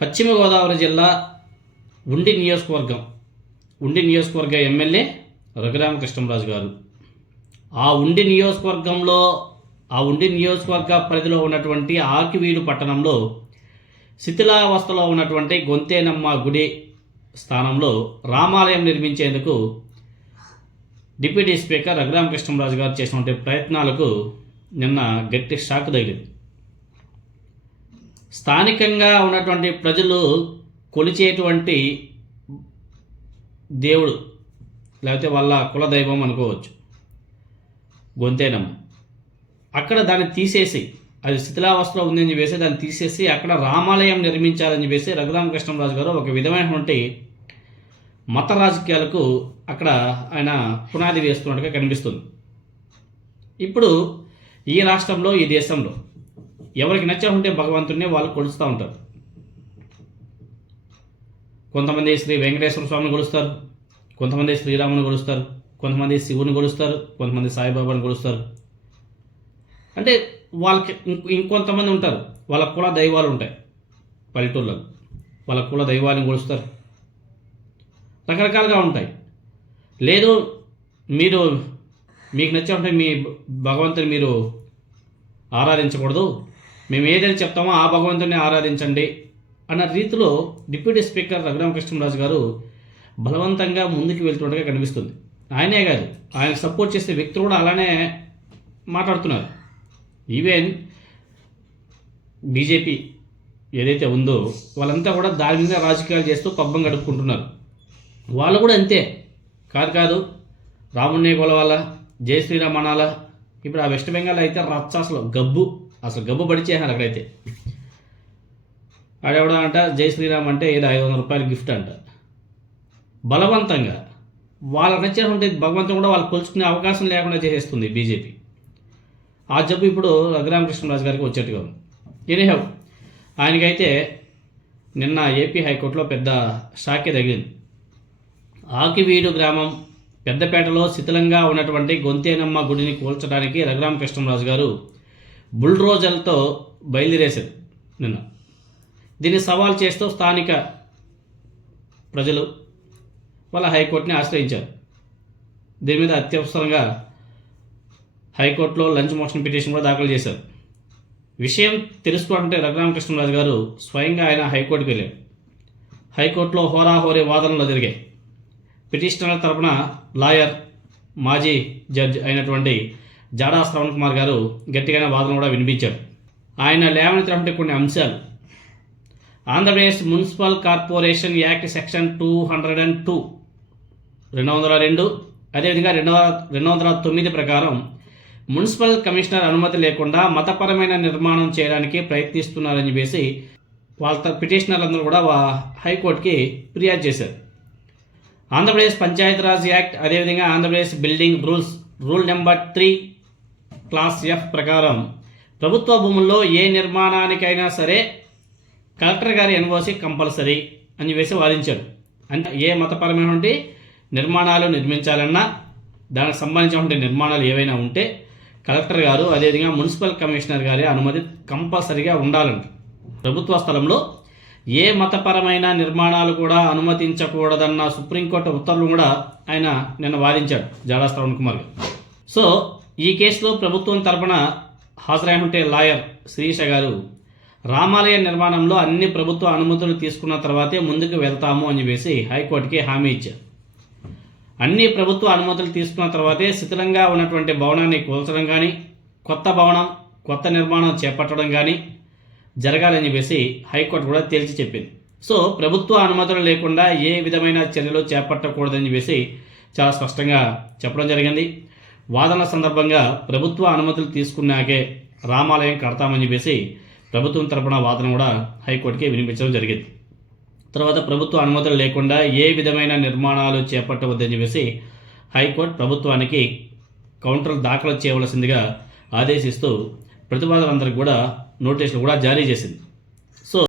పశ్చిమ గోదావరి జిల్లా ఉండి నియోజకవర్గ ఎమ్మెల్యే రఘురామకృష్ణంరాజు గారు ఆ ఉండి నియోజకవర్గ పరిధిలో ఉన్నటువంటి ఆకివీడు పట్టణంలో శిథిలావస్థలో ఉన్నటువంటి గొంతేనమ్మ గుడి స్థానంలో రామాలయం నిర్మించేందుకు డిప్యూటీ స్పీకర్ రఘురామకృష్ణంరాజు గారు చేసినటువంటి ప్రయత్నాలకు నిన్న గట్టి షాక్ తగిలింది. స్థానికంగా ఉన్నటువంటి ప్రజలు కొలిచేటువంటి దేవుడు లేకపోతే వాళ్ళ కులదైవం అనుకోవచ్చు గొంతేనమ్మ. అక్కడ దాన్ని తీసేసి, అది శిథిలావస్థలో ఉందని చెప్పేసి దాన్ని తీసేసి అక్కడ రామాలయం నిర్మించాలని చెప్పేసి రఘురామకృష్ణంరాజు గారు ఒక విధమైనటువంటి మత రాజకీయాలకు అక్కడ ఆయన పునాది వేస్తున్నట్టుగా కనిపిస్తుంది. ఇప్పుడు ఈ రాష్ట్రంలో, ఈ దేశంలో ఎవరికి నచ్చకుంటే భగవంతుడిని వాళ్ళు కొలుస్తూ ఉంటారు. కొంతమంది శ్రీ వెంకటేశ్వర స్వామిని కొలుస్తారు, కొంతమంది శ్రీరాముని కొలుస్తారు, కొంతమంది శివుని కొలుస్తారు, కొంతమంది సాయిబాబాని కొలుస్తారు. అంటే వాళ్ళకి ఇంకొంతమంది ఉంటారు, వాళ్ళ కుల దైవాలు ఉంటాయి. పల్లెటూళ్ళలో వాళ్ళ కుల దైవాన్ని కొలుస్తారు, రకరకాలుగా ఉంటాయి. లేదు మీకు నచ్చే మీ భగవంతుని మీరు ఆరాధించకూడదు, మేము ఏదైతే చెప్తామో ఆ భగవంతుని ఆరాధించండి అన్న రీతిలో డిప్యూటీ స్పీకర్ రఘురామకృష్ణంరాజు గారు బలవంతంగా ముందుకు వెళ్తుండగా కనిపిస్తుంది. ఆయనే కాదు, ఆయనకు సపోర్ట్ చేసే వ్యక్తులు కూడా అలానే మాట్లాడుతున్నారు. ఈవెన్ బీజేపీ ఏదైతే ఉందో వాళ్ళంతా కూడా దాని మీద రాజకీయాలు చేస్తూ పబ్బం గడుపుకుంటున్నారు. వాళ్ళు కూడా అంతే. కాదు రాముడిని కొలవాల, జై శ్రీరామ్ అనాలా. ఇప్పుడు ఆ వెస్ట్ బెంగాల్ అయితే రచ్చ, అసలు గబ్బు పడిచేసారు. అక్కడైతే ఆడెవడా అంట జై శ్రీరామ్ అంటే ఏదో 500 రూపాయలు గిఫ్ట్ అంట. బలవంతంగా వాళ్ళకి నచ్చినటువంటి భగవంతుడు కూడా వాళ్ళు కొలుచుకునే అవకాశం లేకుండా చేసేస్తుంది బీజేపీ. ఆ జబ్బు ఇప్పుడు రఘురామకృష్ణంరాజు గారికి వచ్చేట్టుగా ఉంది. ఎనీహౌ, ఆయనకైతే నిన్న ఏపీ హైకోర్టులో పెద్ద షాకే తగిలింది. ఆకివీడు గ్రామం పెద్దపేటలో శిథిలంగా ఉన్నటువంటి గొంతేనమ్మ గుడిని కూల్చడానికి రఘురామకృష్ణంరాజు గారు బుల్డోజర్లతో బయలుదేరేశారు నిన్న. దీన్ని సవాల్ చేస్తూ స్థానిక ప్రజలు వాళ్ళ హైకోర్టుని ఆశ్రయించారు. దీని మీద అత్యవసరంగా హైకోర్టులో లంచ్ మోషన్ పిటిషన్ కూడా దాఖలు చేశారు. విషయం తెలుసుకోవాలంటే రఘురామకృష్ణంరాజు గారు స్వయంగా ఆయన హైకోర్టుకు వెళ్ళారు. హైకోర్టులో హోరాహోరీ వాదనలు జరిగాయి. పిటిషనర్ల తరపున లాయర్, మాజీ జడ్జ్ అయినటువంటి జాడా శ్రవణ్ కుమార్ గారు గట్టిగానే వాదన కూడా వినిపించారు. ఆయన లేవనెత్తినటువంటి కొన్ని అంశాలు Andhra Pradesh municipal corporation act section 202, 202 అదేవిధంగా 209 ప్రకారం మున్సిపల్ కమిషనర్ అనుమతి లేకుండా మతపరమైన నిర్మాణం చేయడానికి ప్రయత్నిస్తున్నారని చెప్పేసి వాళ్ళ పిటిషనర్లందరూ కూడా హైకోర్టుకి ఫిర్యాదు చేశారు. ఆంధ్రప్రదేశ్ పంచాయతీరాజ్ యాక్ట్, అదేవిధంగా Andhra Pradesh building rule number 3 class F ప్రకారం ప్రభుత్వ భూముల్లో ఏ నిర్మాణానికైనా సరే కలెక్టర్ గారి ఎన్ఓసి కంపల్సరీ అని చెప్పేసి వాదించాడు. అంటే ఏ మతపరమైనటువంటి నిర్మాణాలు నిర్మించాలన్నా దానికి సంబంధించినటువంటి నిర్మాణాలు ఏవైనా ఉంటే కలెక్టర్ గారు, అదేవిధంగా మున్సిపల్ కమిషనర్ గారి అనుమతి కంపల్సరీగా ఉండాలంట. ప్రభుత్వ స్థలంలో ఏ మతపరమైన నిర్మాణాలు కూడా అనుమతించకూడదన్న సుప్రీంకోర్టు ఉత్తర్వులు కూడా ఆయన నిన్న వాదించాడు జాడా శ్రవణ్ కుమార్ గారు. సో ఈ కేసులో ప్రభుత్వం తరపున హాజరైనటువంటి లాయర్ శిరీష గారు రామాలయ నిర్మాణంలో అన్ని ప్రభుత్వ అనుమతులు తీసుకున్న తర్వాతే ముందుకు వెళ్తాము అని చెప్పేసి హైకోర్టుకి హామీ ఇచ్చారు. అన్ని ప్రభుత్వ అనుమతులు తీసుకున్న తర్వాతే శిథిలంగా ఉన్నటువంటి భవనాన్ని కూల్చడం కానీ, కొత్త నిర్మాణం చేపట్టడం కానీ జరగాలని చెప్పేసి హైకోర్టు కూడా తేల్చి చెప్పింది. సో ప్రభుత్వ అనుమతులు లేకుండా ఏ విధమైన చర్యలు చేపట్టకూడదని చెప్పేసి చాలా స్పష్టంగా చెప్పడం జరిగింది. వాదనల సందర్భంగా ప్రభుత్వ అనుమతులు తీసుకున్నాకే రామాలయం కడతామని చెప్పేసి ప్రభుత్వం తరపున వాదన కూడా హైకోర్టుకి వినిపించడం జరిగింది. తర్వాత ప్రభుత్వ అనుమతులు లేకుండా ఏ విధమైన నిర్మాణాలు చేపట్టవద్దని చెప్పేసి హైకోర్టు ప్రభుత్వానికి కౌంటర్లు దాఖలు చేయవలసిందిగా ఆదేశిస్తూ ప్రతివాదులందరికీ కూడా నోటీసులు కూడా జారీ చేసింది.